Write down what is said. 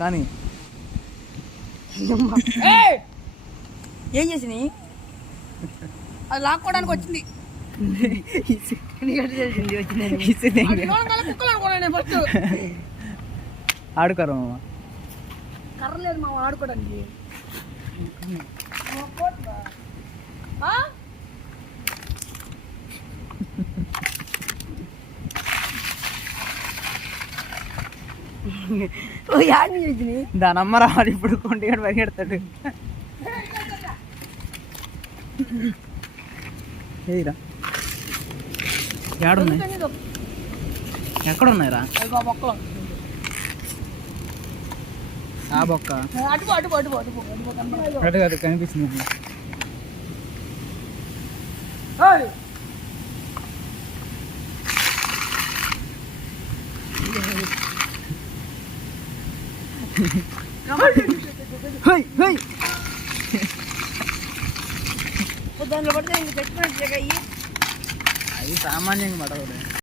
కానీ ఏం చేసినాయి అది లాక్కోవడానికి వచ్చింది. ఆడుకోరు మామ. కర్ర లేదు మా ఆడుకోవడానికి. దాని అమ్మ రావాలి ఇప్పుడు కొంటిగాడు పరిగెడతాడు. ఏదిరా ఏడున్నాయి ఎక్కడ ఉన్నాయిరా ఆ బొక్క అటు అటు కనిపిస్తుంది. దాంట్లో పడితే ఇంక చచ్చిపోయినట్టు అవి సామాన్యంగా పడవలే.